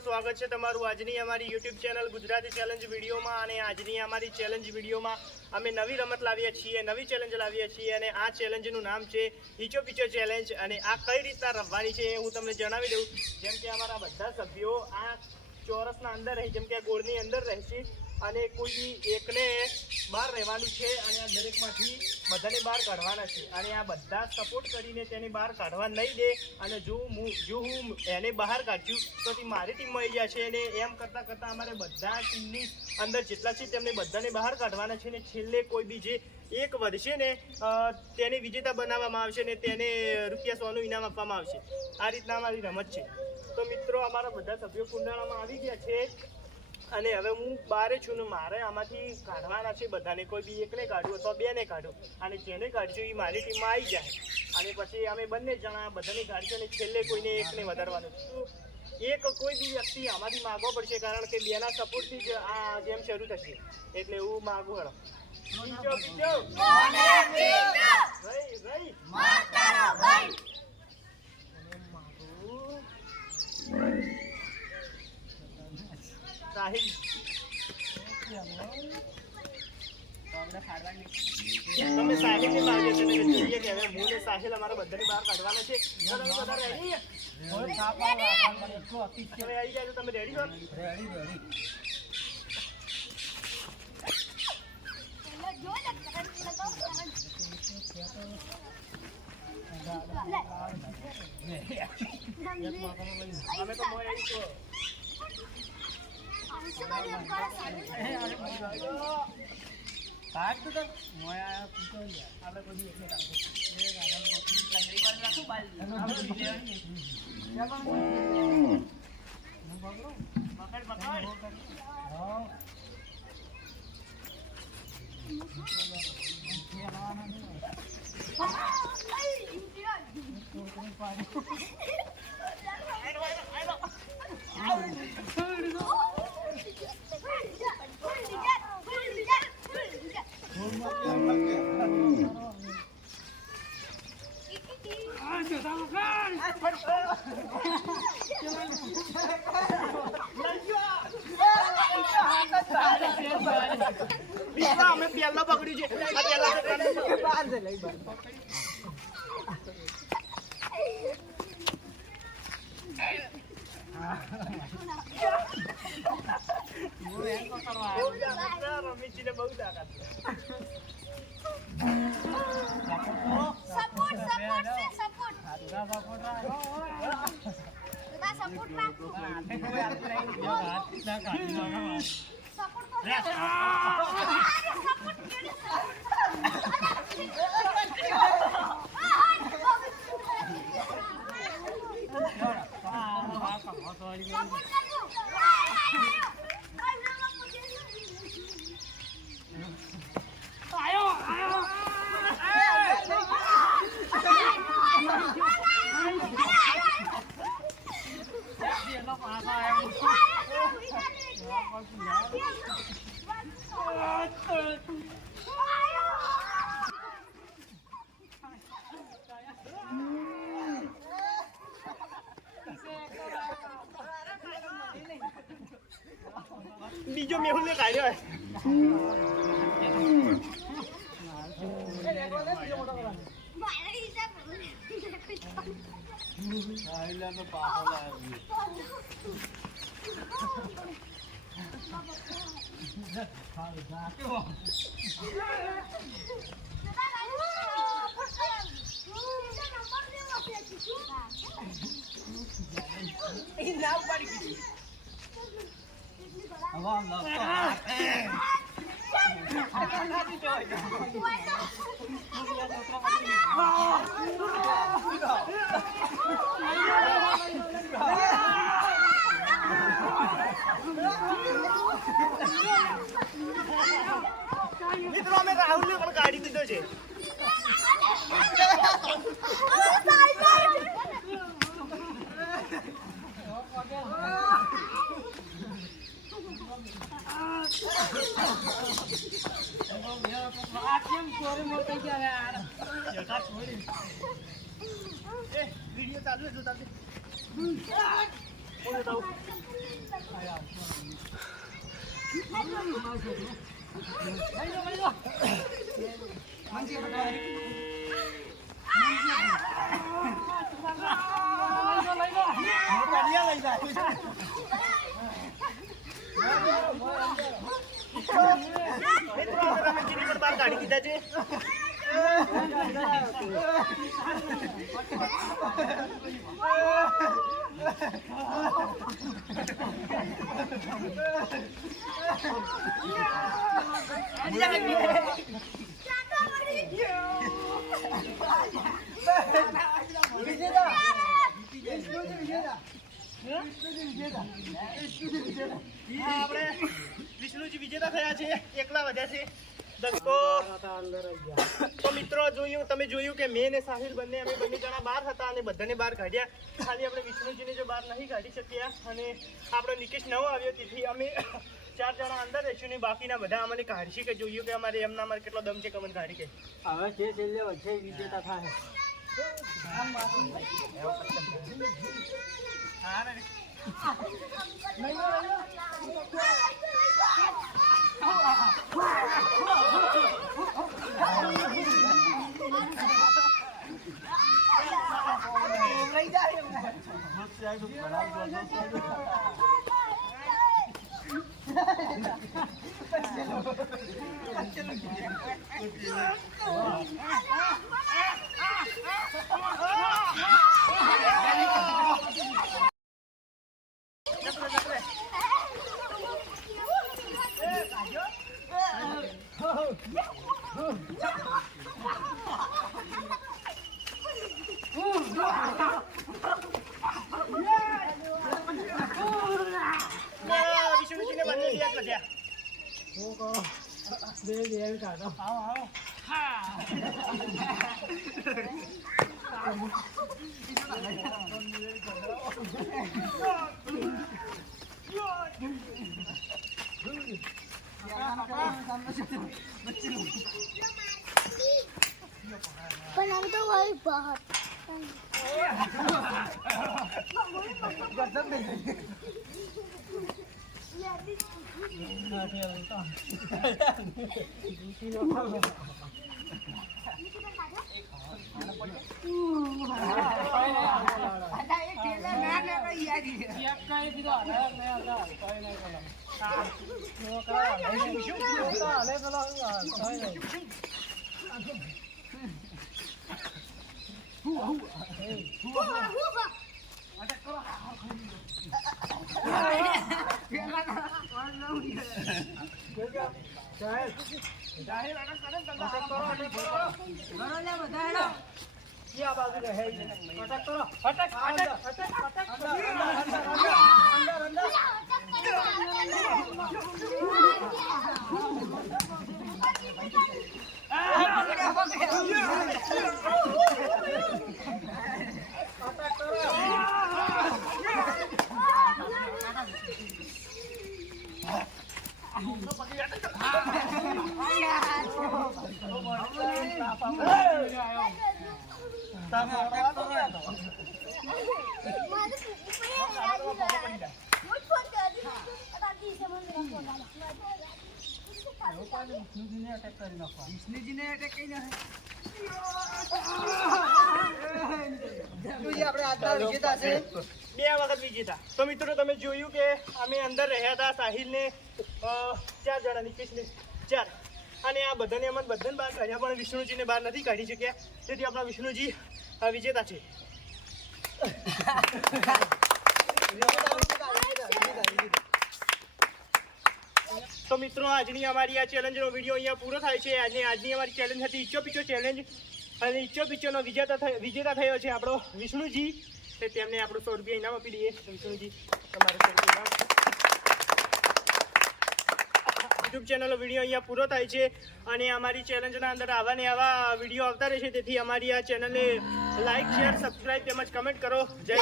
સ્વાગત છે તમારું આજની અમારી YouTube ચેનલ ગુજરાતી ચેલેન્જ વિડીયોમાં। અને આજની અમારી ચેલેન્જ વિડીયોમાં અમે નવી રમત લાવ્યા છીએ, નવી ચેલેન્જ લાવ્યા છીએ અને આ ચેલેન્જનું નામ છે ઈચો પીચો ચેલેન્જ। અને આ કઈ રીતના રમવાની છે હું તમને જણાવી દઉં। જેમ કે અમારા બધા સભ્યો આ ચોરસના અંદર રહે, જેમ કે આ ગોળની અંદર રહેશે અને કોઈ એકને બહાર રહેવાનું છે અને આ દરેકમાંથી બધાને બહાર કાઢવાના છે અને આ બધા સપોર્ટ કરીને તેને બહાર કાઢવા નહીં દે। અને જો હું એને બહાર કાઢ્યું તો તે મારી ટીમમાં આવી જશે અને એમ કરતાં કરતાં અમારે બધા ટીમની અંદર જેટલા છે તેમને બધાને બહાર કાઢવાના છે અને છેલ્લે કોઈ બી જે એક વધશે ને તેને વિજેતા બનાવવામાં આવશે ને તેને ₹100નું ઇનામ આપવામાં આવશે। આ રીતના અમારી રમત છે। તો મિત્રો અમારા બધા સભ્યો કુંડાળામાં આવી ગયા છે અને હવે હું બારે છું ને મારે આમાંથી કાઢવાના છે બધાને, કોઈ બી એકને કાઢું અથવા બેને કાઢું અને જેને કાઢશું એ મારી ટીમમાં આવી જાય અને પછી અમે બંને જણા બધાને કાઢશું અને છેલ્લે કોઈને એકને વધારવાનું છે। એક કોઈ બી વ્યક્તિ આમાંથી માગવો પડશે કારણ કે બેના સપોર્ટથી જ આ ગેમ શરૂ થશે, એટલે હું માગું હળ સાહિલ તમે સાહિલ ને માર્ગે છે જોઈએ કે હવે હું ને સાહિલ અમારા બધાને બહાર કાઢવાના છે। તો તમે બધા રેડી? તમે આવી જાય તો તમે રેડી છો? અમે તો મોય આવી છો કાટ તો મોયા પૂછો આપણે કોઈ એકને કાઢો લંગડી પર રાખો બાલ આપણે લેવાની પકડ હા અમે પેલા પકડ્યું છે રમીચીને બહુ તાકાત બીજો મેહુલ ને કાઢ્યો ના પડી ગઈ મિત્રો અમે રાહુલ ને પણ કાઢી દીધો છે। वीडियो चालू है, ગાડી કીધા છે વિષ્ણુજી વિજેતા થયા છે, એકલા વધ્યા છે. તો મિત્રો તમે જોયું કે મેં ને સાહિલ બંને અમે બંને જણા બહાર હતા અને બધાને બહાર કાઢ્યા. ખાલી આપણે વિષ્ણુજીને જો બહાર નહીં કાઢી શક્યા અને આપણો નિકેશ નવો આવ્યો, તેથી અમે 4 જણા અંદર રહીશું ને બાકીના બધા અમને કાઢશે કે જોયું કે અમારે એમના અમારે કેટલો દમ છે કમન કાઢી કે હવે છે છેલ્લે વચ્ચે વિજેતા થાય. વિષ્ણુજીને બંને યાદ વધ્યા. પણ આમ તો હોય બહાર બે વખત વિજેતા. તો મિત્રો તમે જોયું કે અમે અંદર રહ્યા હતા, સાહિલ ને 4 જણા, નિકેશ ને 4, અને આ બધાને અમને બધાને બહાર કાઢ્યા પણ વિષ્ણુજીને બહાર નથી કાઢી શક્યા, તેથી આપણા વિષ્ણુજી વિજેતા છે. તો મિત્રો આજની અમારી આ ચેલેન્જનો વિડીયો અહીંયા પૂરો થાય છે. આજની અમારી ચેલેન્જ હતી ઈચો પીચો ચેલેન્જ, અને ઈચો પીચોનો વિજેતા થયો છે આપણો વિષ્ણુજી. તેમને આપણું 100 રૂપિયા ઇનામ આપી દઈએ. વિષ્ણુજી, તમારે 100 રૂપિયા યુટ્યુબ ચેનલનો વિડીયો અહીંયા પૂરો થાય છે, અને અમારી ચેલેન્જના અંદર આવા ને આવા વિડીયો આવતા રહેશે. તેથી અમારી આ ચેનલને લાઈક, શેર, સબસ્ક્રાઈબ તેમજ કમેન્ટ કરો. જય